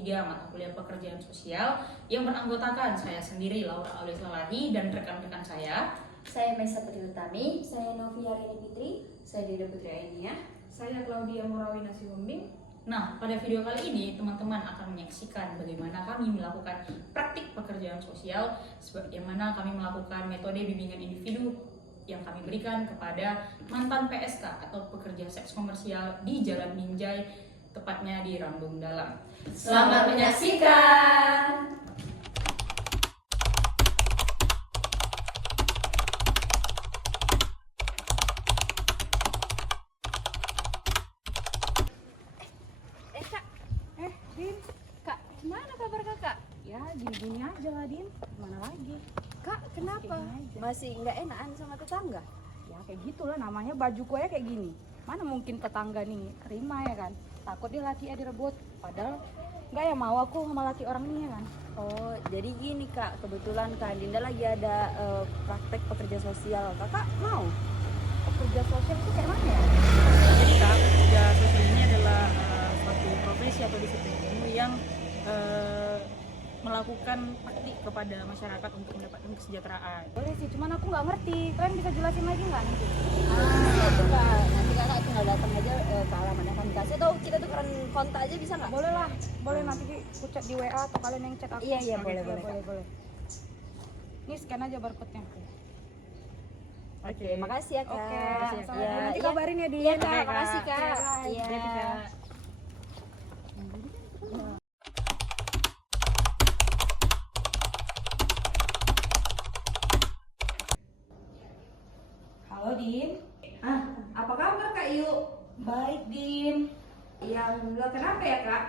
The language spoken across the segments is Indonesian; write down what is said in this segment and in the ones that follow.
3 mata kuliah pekerjaan sosial yang beranggotakan saya sendiri Laura Aulisalahi dan rekan-rekan saya. Saya Maisa Putri Utami. Saya Novia Rini Fitri. Saya Dida Putri Ainia. Saya Claudia Morawina Sihombing. Nah, pada video kali ini teman-teman akan menyaksikan bagaimana kami melakukan praktik pekerjaan sosial, bagaimana kami melakukan metode bimbingan individu yang kami berikan kepada mantan PSK atau pekerja seks komersial di Jalan Binjai, tepatnya di Rambung Dalam. Selamat menyaksikan. Din, Kak, gimana kabar kakak? Ya, gini-gini aja lah, Din. Mana lagi? Kak, kenapa? Masih nggak enakan sama tetangga? Ya, kayak gitulah namanya, baju gue kayak gini. Mana mungkin tetangga nih terima ya kan? Takut dia laki direbut. Padahal nggak ya mau aku sama laki orang ini ya kan? Oh, jadi gini Kak, kebetulan Kak Dinda lagi ada praktek pekerja sosial. Kakak mau? Pekerja sosial itu kayak mana ya? Jadi Kak, pekerja sosial ini adalah suatu profesi atau disiplin ilmu yang melakukan praktik kepada masyarakat untuk mendapatkan kesejahteraan. Boleh sih, cuman aku nggak ngerti. Kalian bisa jelasin lagi nggak nanti? Itu Kak, nanti Kakak tinggal datang aja ke alamatnya kami kasih, atau kita tukeran kontak aja bisa nggak? Boleh lah, boleh nanti aku chat di WA atau kalian yang chat aku. Iya, Oke, boleh, Kak. boleh. Ini scan aja barcode-nya. Oke, makasih ya Kak. Oke, sama-sama. Ya, Nanti iya. kabarin ya, Din. Iya Kak, Oke, Kak. makasih Kak. Oke, Iya. Jadi Kak, Halo, Din. Apa kabar Kak Yu? Baik, Din. Ya, alhamdulillah. Kenapa ya Kak?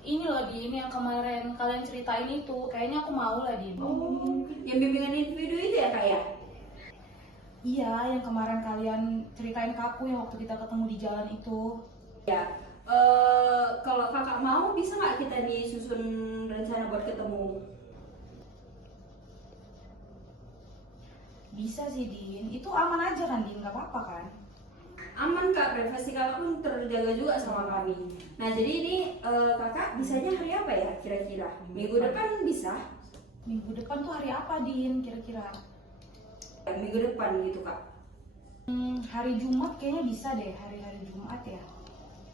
Ini loh, Din, yang kemarin kalian ceritain itu. Kayaknya aku mau lah, Din. Oh, yang bimbingan individu itu ya Kak ya? Iya, yang kemarin kalian ceritain ke aku yang waktu kita ketemu di jalan itu. Kalau Kakak mau, bisa nggak kita disusun rencana buat ketemu? Bisa sih, Din. Itu aman aja kan, Din? Gak apa-apa kan? Aman Kak, privasi Kakak pun terjaga juga sama kami. Nah, jadi ini Kakak bisanya hari apa ya kira-kira? Minggu depan bisa? Minggu depan tuh hari apa, Din? Kira-kira? Minggu depan gitu Kak. Hari Jumat kayaknya bisa deh. Hari-hari Jumat ya.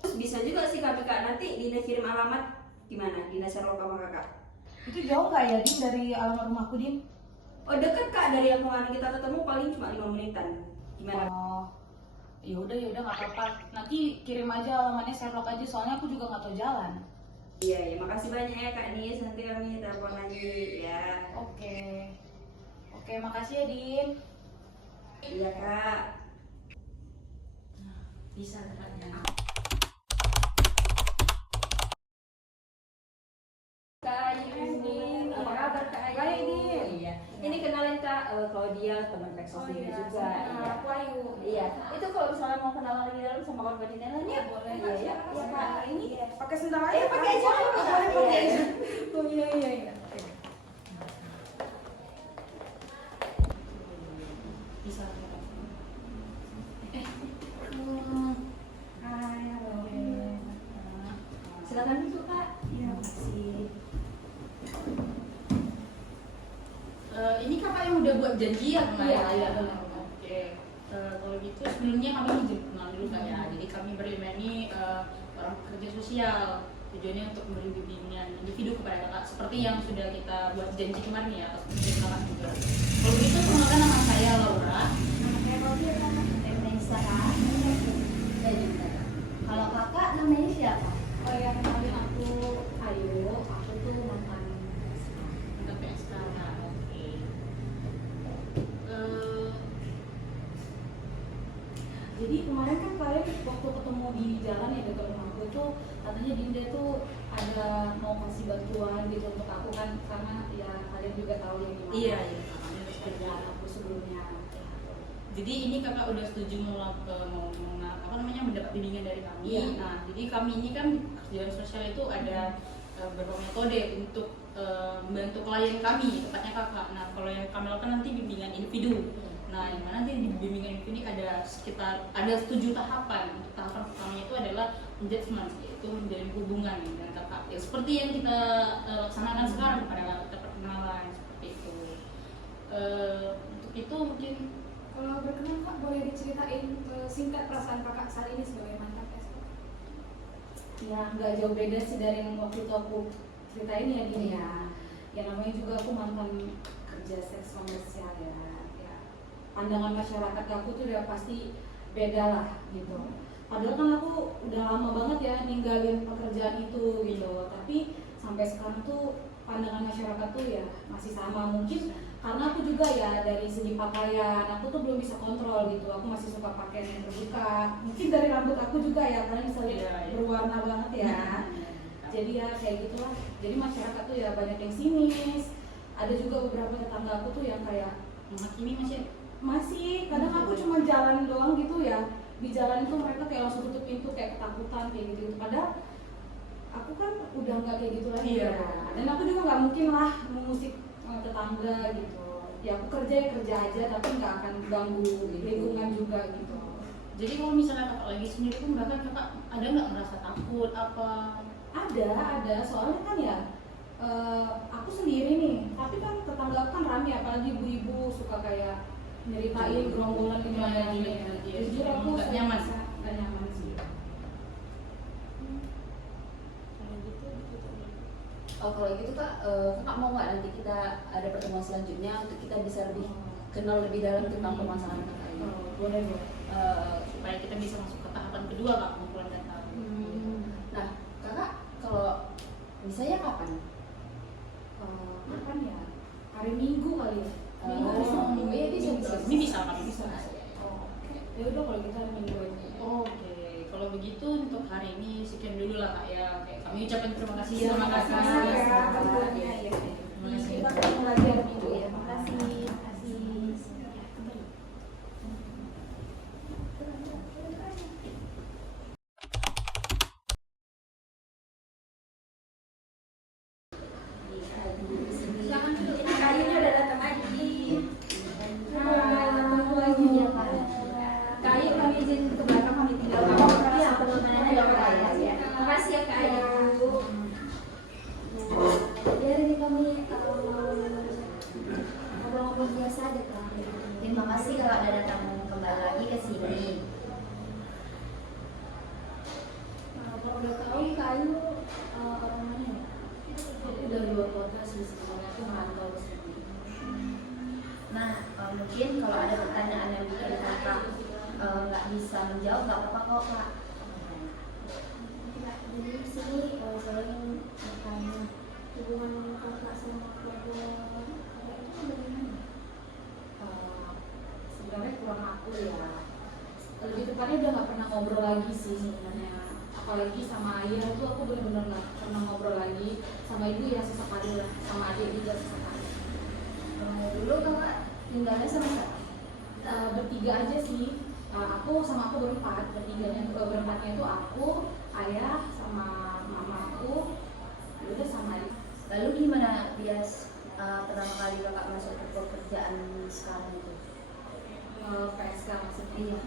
Terus bisa juga sih kami Kak, nanti Dina kirim alamat gimana? Dina share sama Kakak. Itu jauh nggak ya, Din, dari alamat rumahku, Din? Oh, deket Kak, dari yang kemarin kita ketemu paling cuma 5 menitan. Gimana? Oh, yaudah nggak apa-apa. Nanti kirim aja alamatnya, Sherlock aja. Soalnya aku juga nggak tahu jalan. Iya, ya makasih banyak ya Kak Nis, nanti kami telepon lagi ya. Oke, makasih ya, Din. Iya Kak. Bisa katanya. Kak Yuni, apa kabar Kak Ayu? Baik, Din. Iya. Ini kenalin Kak, Claudia, teman Peksos juga. Iya. Aku Ayu. Iya. Itu kalau misalnya mau kenalan lagi dalam sama kawan Dina lain ya? Boleh. Iya ya. Iya Kak. Ini Iya. pakai sendal aja. Pakai aja. Boleh, pakai aja. Oh iya. Bisa. Hai, halo. Silakan duduk Kak. Iya, makasih. Ini kakak yang udah buat janjian lah ya? Iya. Oke. Kalau gitu sebelumnya kami izin kenal dulu Kak ya. Jadi kami berlima ini orang pekerja sosial. Tujuannya untuk memberi bimbingan individu kepada kakak seperti yang sudah kita buat janji kemarin ya, atas persetujuan kakak juga. Kalau gitu perkenalkan, nama saya Laura. Nama saya Claudia, saya Maisa. Saya juga. Kalau kakak namanya siapa? Oh ya, kenalin aku Ayu. Aku tuh mantan. Untuk PSK. Nah, oke. Jadi kemarin kan kalian waktu ketemu di jalan ya dekat rumahku itu katanya Dinda tuh ada mau kasih bantuan gitu untuk aku kan, karena ya kalian juga tahu yang gimana. Iya. Kalian harus kerjaan aku sebelumnya. Jadi ini kakak udah setuju mau mendapat bimbingan dari kami. Iya. Nah, jadi kami ini kan kerjaan sosial itu ada beberapa metode untuk membantu klien kami, tepatnya kakak. Nah, kalau yang kami lakukan nanti bimbingan individu. Nah, yang mana nanti di bimbingan itu ini ada sekitar 7 tahapan. Untuk tahapan pertamanya itu adalah engagement, yaitu menjalin hubungan dengan kakak. Ya seperti yang kita laksanakan sekarang pada kita perkenalan seperti itu. Untuk itu mungkin Kalau berkenan Kak, boleh diceritain singkat perasaan kakak saat ini sebagai mantan PSK? Ya, nggak jauh beda sih dari yang waktu itu aku ceritain ya gini ya. Ya namanya juga aku mantan kerja seks komersial ya. Ya, pandangan masyarakat aku tuh udah pasti beda lah gitu. Padahal kan aku udah lama banget ya ninggalin pekerjaan itu gitu. Tapi sampai sekarang tuh pandangan masyarakat tuh ya masih sama. Mungkin karena aku juga ya dari segi pakaian aku tuh belum bisa kontrol gitu. Aku masih suka pakaian yang terbuka. Mungkin dari rambut aku juga ya, kalian bisa lihat berwarna banget ya. Jadi ya kayak gitulah. Jadi masyarakat tuh ya banyak yang sinis. Ada juga beberapa tetangga aku tuh yang kayak menghakimi masih kadang aku cuma jalan doang gitu ya. Di jalan itu mereka kayak langsung tutup pintu kayak ketakutan kayak gitu. Padahal aku kan udah nggak kayak gitu lagi ya. Dan aku juga nggak mungkin lah mengusik tetangga gitu. Ya aku kerja aja tapi nggak akan ganggu lingkungan juga gitu. Jadi kalau misalnya kakak lagi sendiri pun bahkan kakak ada nggak merasa takut apa? Ada soalnya kan ya aku sendiri nih, tapi kan tetangga aku kan rame, apalagi ibu-ibu suka kayak nyeritain gerombolan gimana gini. Jujur aku nggak nyaman. Nggak nyaman sih. Oh kalau gitu kak, kakak mau nggak nanti kita ada pertemuan selanjutnya untuk kita bisa lebih kenal lebih dalam tentang permasalahan kakak ini? Boleh. Supaya kita bisa masuk ke tahapan kedua kak, pengumpulan data. Nah kakak kalau misalnya kapan? Kapan ya? Hari Minggu kali ya? Minggu ya bisa. Ini bisa kak, bisa. Oh, ya udah kalau kita hari Minggu aja. Oke, kalau begitu untuk hari ini sekian dulu lah kak ya. Oke, kami ucapkan terima kasih. Terima kasih ya. Terima kasih. Kita ketemu lagi hari Minggu ya. Terima kasih. Kayunya udah datang lagi. Ketemu lagi ya Pak. Kayu kami izin ke belakang, kami tinggal kami ya teman-temannya ya Pak ya. Terima kasih ya Kayu. Jadi hari ini kami ngobrol-ngobrol biasa aja Kak. Terima kasih kakak udah datang kembali lagi ke sini. Kalau udah tahu Kayu orang mana ya? Aku dari luar kota sih sebenarnya, aku merantau ke sini. Nah mungkin kalau ada pertanyaan yang bikin kakak nggak bisa menjawab nggak apa-apa kok kak. Jadi di sini saya ingin bertanya hubungan kakak sama keluarga kakak itu bagaimana? Sebenarnya kurang aku ya. Lebih tepatnya udah nggak pernah ngobrol lagi sih sebenarnya. Apalagi sama ayah tuh aku benar-benar nggak pernah ngobrol lagi. Sama ibu ya sesekali lah, sama adik juga sesekali. Dulu kakak tinggalnya sama siapa? Bertiga aja sih. Aku sama aku berempat. Berempatnya itu aku, ayah, sama mama aku. Ya udah sama adik. Lalu gimana bias pertama kali kakak masuk ke pekerjaan sekarang itu? PSK maksudnya. Iya.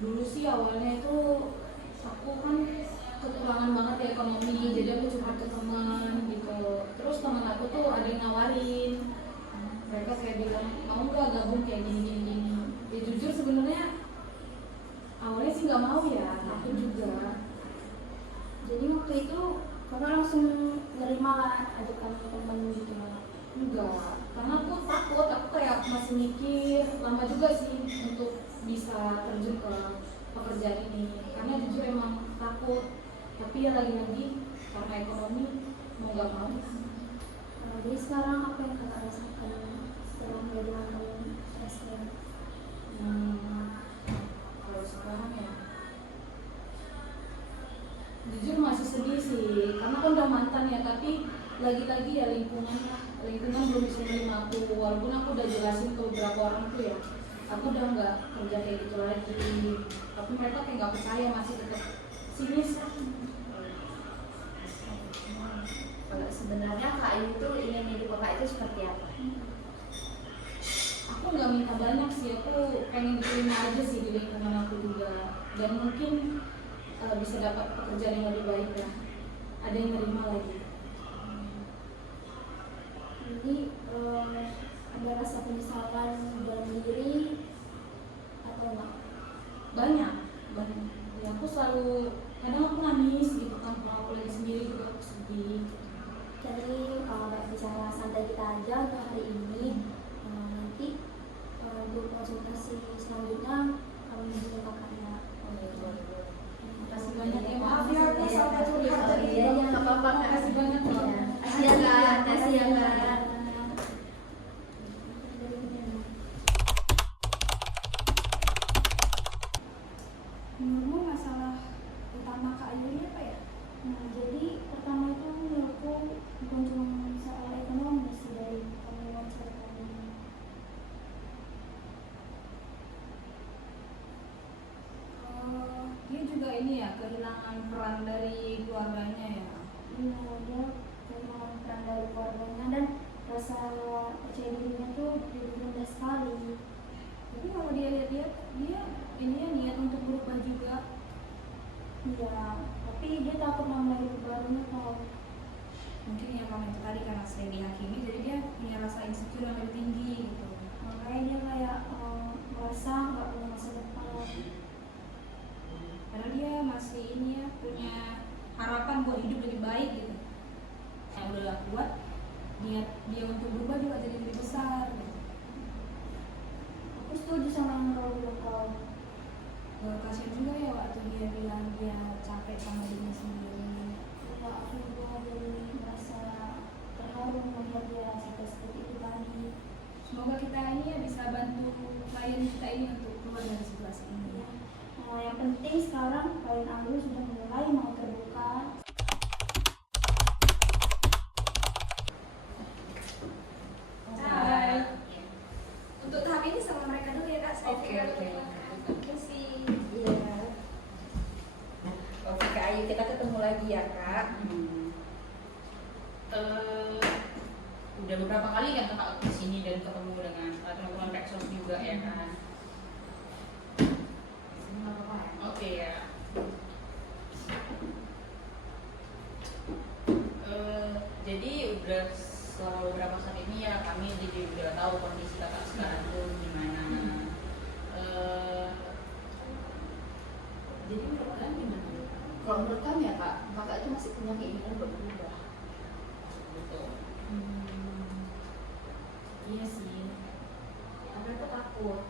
Dulu sih awalnya itu aku kan kekurangan banget ya ekonomi, jadi aku curhat ke teman gitu. Terus teman aku tuh ada yang nawarin, mereka kayak bilang mau nggak gabung kayak gini. Ya jujur sebenarnya awalnya sih nggak mau ya, aku juga. Jadi waktu itu kakak langsung nerima lah ajakan teman gitu malah. Enggak, karena aku takut, aku kayak masih mikir lama juga sih untuk bisa terjun ke pekerjaan ini. Karena jujur emang takut, tapi ya lagi-lagi karena ekonomi mau nggak mau. Jadi sekarang apa yang kakak rasakan setelah menjadi mantan PSK? Kalau sekarang ya jujur masih sedih sih, karena kan udah mantan ya, tapi lagi-lagi ya lingkungan belum bisa menerima aku. Walaupun aku udah jelasin ke beberapa orang tuh ya, aku udah nggak kerja kayak gitu lagi, tapi mereka kayak nggak percaya, masih tetap sinis kan. Kalau sebenarnya kak itu ingin hidup kakak itu seperti apa? banyak sih, aku pengen diterima aja sih di lingkungan aku juga, dan mungkin bisa dapat pekerjaan yang lebih baik lah, ada yang nerima lagi. Jadi ada rasa penyesalan dalam diri atau enggak? Banyak ya, aku selalu kadang aku nangis gitu kan, kalau aku lagi sendiri juga aku sedih. Jadi kalau kayak bicara santai kita aja untuk hari ini, nanti untuk konsultasi selanjutnya kami hubungi kakaknya. Terima kasih banyak ya, maaf ya aku sampai curhat tadi. Iya, nggak apa-apa. Terima kasih banyak loh. Kasih ya Kak, kasih ya Kak. Menurutmu masalah utama Kak Ayu ini apa ya? Nah, jadi pertama itu menurutku bukan cuma soal ekonomi sih dari kami wawancara kami. Dia juga ini ya, kehilangan peran dari keluarganya ya. Iya, dia kehilangan peran dari keluarganya dan rasa percaya dirinya tuh jadi rendah sekali. Tapi kalau dia lihat-lihat, dia ini ya niat untuk berubah juga. Iya, tapi dia takut memulai hidup barunya kalau Mungkin yang kamu itu tadi karena sering dihakimi, jadi dia punya rasa insecure yang lebih tinggi gitu. makanya dia kayak merasa nggak punya masa depan. Padahal dia masih ini ya, punya harapan buat hidup lebih baik gitu. Yang udah kuat, niat dia untuk berubah juga jadi lebih besar gitu. Aku setuju sama yang kau bilang kau. Kasian juga ya waktu dia bilang dia capek sama dirinya sendiri. Ya, aku juga jadi merasa terharu melihat dia sampai seperti itu tadi. Semoga kita ini ya bisa bantu klien kita ini untuk keluar dari situasi ini. Yang penting sekarang klien Ayu sudah mulai mau terbuka. Hai. Untuk tahap ini sama mereka dulu ya Kak. Oke. Oke sih. Iya. Oke Kak Ayu, kita ketemu lagi ya Kak. Udah beberapa kali kan kakak ke sini dan ketemu dengan teman-teman Pexos juga ya kan. Oke ya. Jadi udah selama beberapa saat ini ya kami jadi udah tahu kondisi kakak sekarang tuh gimana. Jadi menurut kalian gimana? Kalau menurut kami ya Kak, kakak itu masih punya keinginan buat berubah. Gitu. Iya sih, tapi aku takut,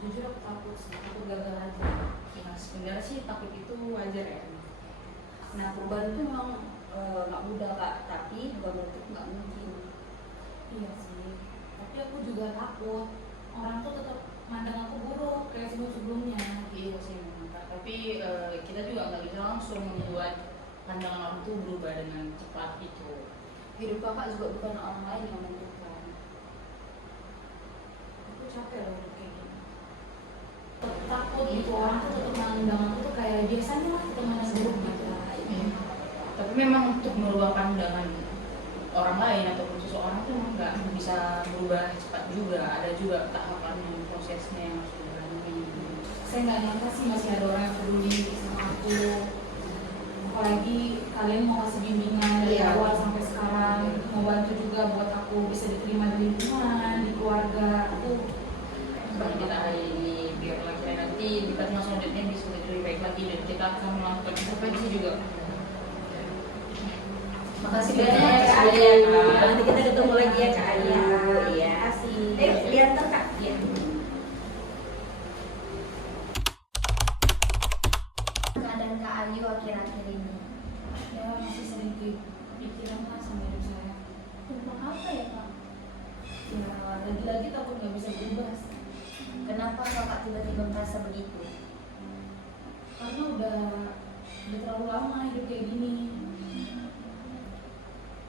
jujur aku takut sih, takut gagal aja. Nah sebenarnya sih takut itu wajar ya. Nah perubahan itu memang nggak mudah Kak, tapi bukan berarti nggak mungkin. Iya sih, tapi aku juga takut orang tuh tetap mandang aku buruk kayak sebelum-sebelumnya. Iya sih memang Kak. Tapi kita juga nggak bisa langsung membuat pandangan orang tuh berubah dengan cepat itu. Hidup kakak juga bukan orang lain yang menentukan. Aku capek loh hidup kayak gini. Takut gitu, orang tuh tetap mandang aku tuh kayak biasanya lah kita mandang buruk gitu. Tapi memang untuk merubah pandangan orang lain ataupun seseorang itu memang nggak bisa berubah cepat juga. Ada juga tahapan yang prosesnya yang harus dilalui. Saya nggak nyangka sih masih ada orang yang peduli sama aku. Apalagi kalian mau kasih bimbingan dari Iya. awal sampai sekarang, mau bantu juga buat aku bisa diterima di lingkungan, di keluarga. Aku Seperti kita hari ini, biarlah kita nanti di pertemuan selanjutnya bisa lebih baik lagi dan kita akan melakukan intervensi juga. Makasih Banyak banyak ya, Kak Kak Ayu. Ayu. Nanti kita ketemu lagi ya Kak Ayu. Iya. Kasih. Lihat tuh Kak. Iya. Keadaan Kak Ayu akhir-akhir ini. ya masih sering kepikiran lah sama hidup saya. Tentang apa ya Kak? Ya lagi-lagi takut nggak bisa berubah sih. Kenapa Kakak tiba-tiba merasa begitu? Karena udah terlalu lama hidup kayak gini.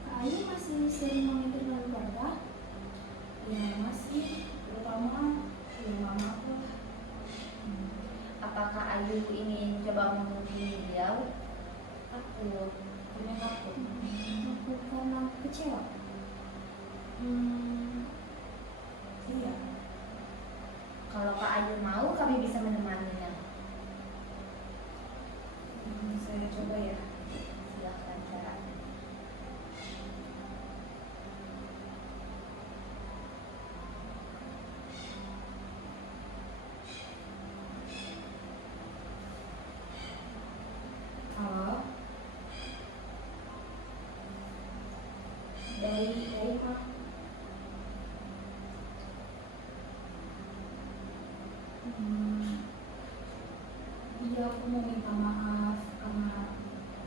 Kak Ayu masih sering memikirkan keluarga? Ya masih, terutama ya mama aku lah. Apakah Ayu ingin coba menghubungi beliau? Takut, punya takut. Takut karena kecewa? Iya. kami bisa menemaninya? Saya coba ya. Silakan Kak. Halo. Dari Kak. Iya, aku mau minta maaf karena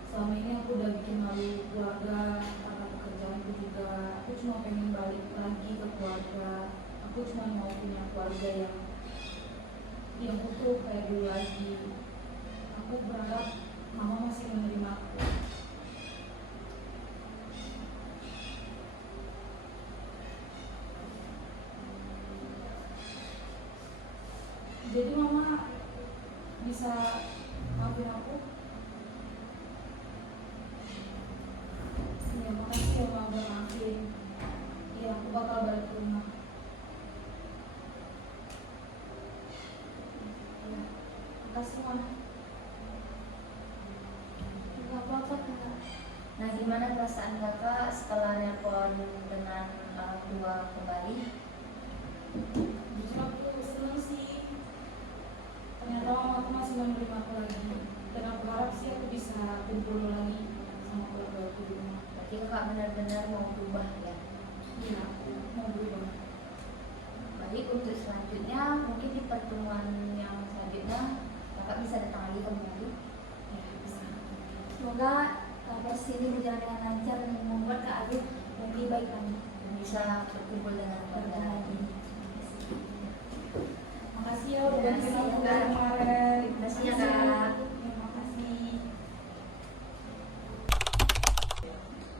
selama ini aku udah bikin malu keluarga karena pekerjaanku juga. Aku cuma pengen balik lagi ke keluarga. Aku cuma mau punya keluarga yang utuh kayak dulu lagi. Aku berharap mama masih menerima aku. Jadi mama bisa maafin aku? Ya makasih ya mama udah maafin. Ya aku bakal balik ke rumah. Ya, makasih mama. Nggak apa-apa Kak. Nah, gimana perasaan Kakak setelah nelpon dengan orang tua kembali? Justru aku seneng sih. Ternyata mama aku masih menerima aku lagi. Dan aku harap sih aku bisa kumpul lagi sama keluarga aku di rumah. Berarti Kakak benar-benar mau berubah ya? Iya, aku mau berubah. Baik, untuk selanjutnya mungkin di pertemuan yang selanjutnya Kakak bisa datang lagi kembali. Ya, bisa. Semoga proses ini berjalan dengan lancar dan membuat Kak Ayu lebih baik lagi dan bisa berkumpul dengan keluarga lagi. Makasih ya udah bantuin Makasih aku ya, Kak. kemarin. Terima kasih ya, Kak. Terima kasih.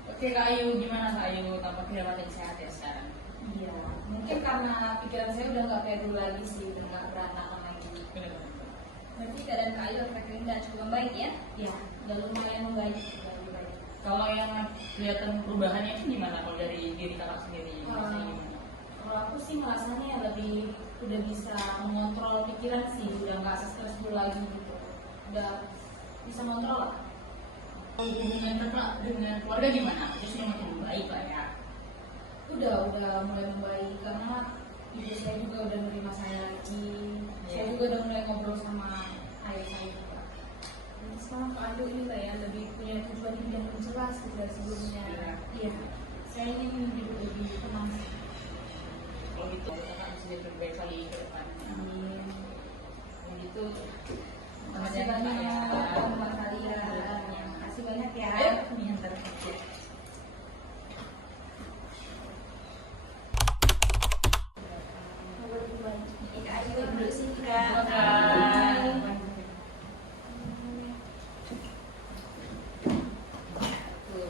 Oke Kak Ayu, gimana Kak Ayu? Tampaknya makin sehat ya sekarang. Iya, mungkin karena pikiran saya udah nggak kayak dulu lagi sih, udah nggak berantakan lagi. Benar-benar. Berarti keadaan Kak Ayu akhir-akhir ini udah cukup membaik ya? Ya, udah lumayan membaik. Udah membaik. Kalau yang kelihatan perubahannya itu gimana kalau dari diri kakak sendiri? Rasanya gimana? Kalau aku sih merasanya lebih udah bisa mengontrol pikiran sih, udah nggak stres dulu lagi gitu. Udah bisa kontrol lah. Kalau hubungan kakak dengan keluarga gimana? Terus sudah makin baik lah ya. Udah mulai membaik karena ibu saya juga udah menerima saya lagi. Saya juga udah mulai ngobrol sama ayah saya juga. Dan sekarang Kak Ayu ini lah ya lebih punya tujuan hidup yang lebih jelas gitu dari sebelumnya. Iya, saya ingin hidup lebih tenang sih. Kalau gitu kakak bisa jadi lebih baik lagi ke depan. Amin. Kalau gitu, Makasih banyak buat kalian. Makasih banyak ya. Ayo, ini antar kerja. Semoga lebih baik. Kak Ayu duduk sini Kak. Tuh.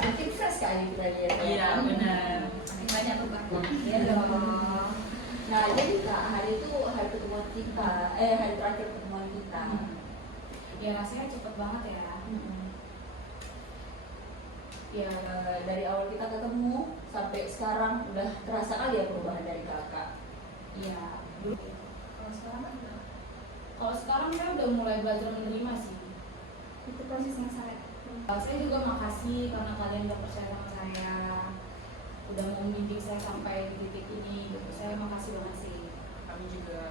Makin fresh kali kita lihat. Iya benar. Makin banyak beban. Iya dong. Nah jadi Kak, hari itu hari pertemuan kita, hari terakhir pertemuan kita. Ya rasanya cepet banget ya. Ya dari awal kita ketemu sampai sekarang udah terasa kali ya perubahan dari kakak. Iya. Kalau sekarang kan udah Kalau sekarang saya udah mulai belajar menerima sih. Itu proses yang sangat Saya juga makasih karena kalian udah percaya sama saya, udah mau membimbing saya sampai di titik ini. Gitu. Saya makasih banget sih. Kami juga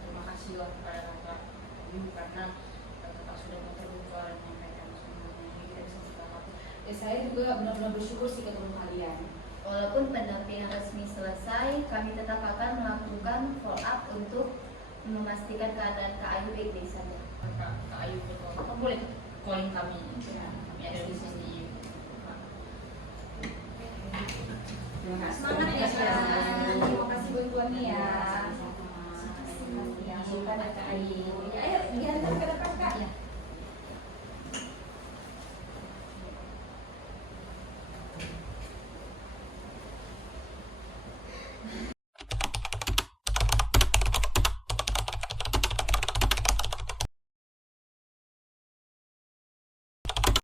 terima kasih lah kepada kakak karena kakak sudah mau terbuka dan menyampaikan semuanya. Jadi kita bisa berharap. Ya saya juga benar-benar bersyukur sih ketemu kalian. Walaupun pendampingan resmi selesai, kami tetap akan melakukan follow up untuk memastikan keadaan Kak Ayu baik-baik saja. Kak Ayu betul. Kakak boleh calling kami. Kami ada di sini. Terima kasih. semangat ya Kak. Terima kasih bantuannya ya. Ya, bukan Kak Ayu. Ayo diantar ke depan Kak. Ya.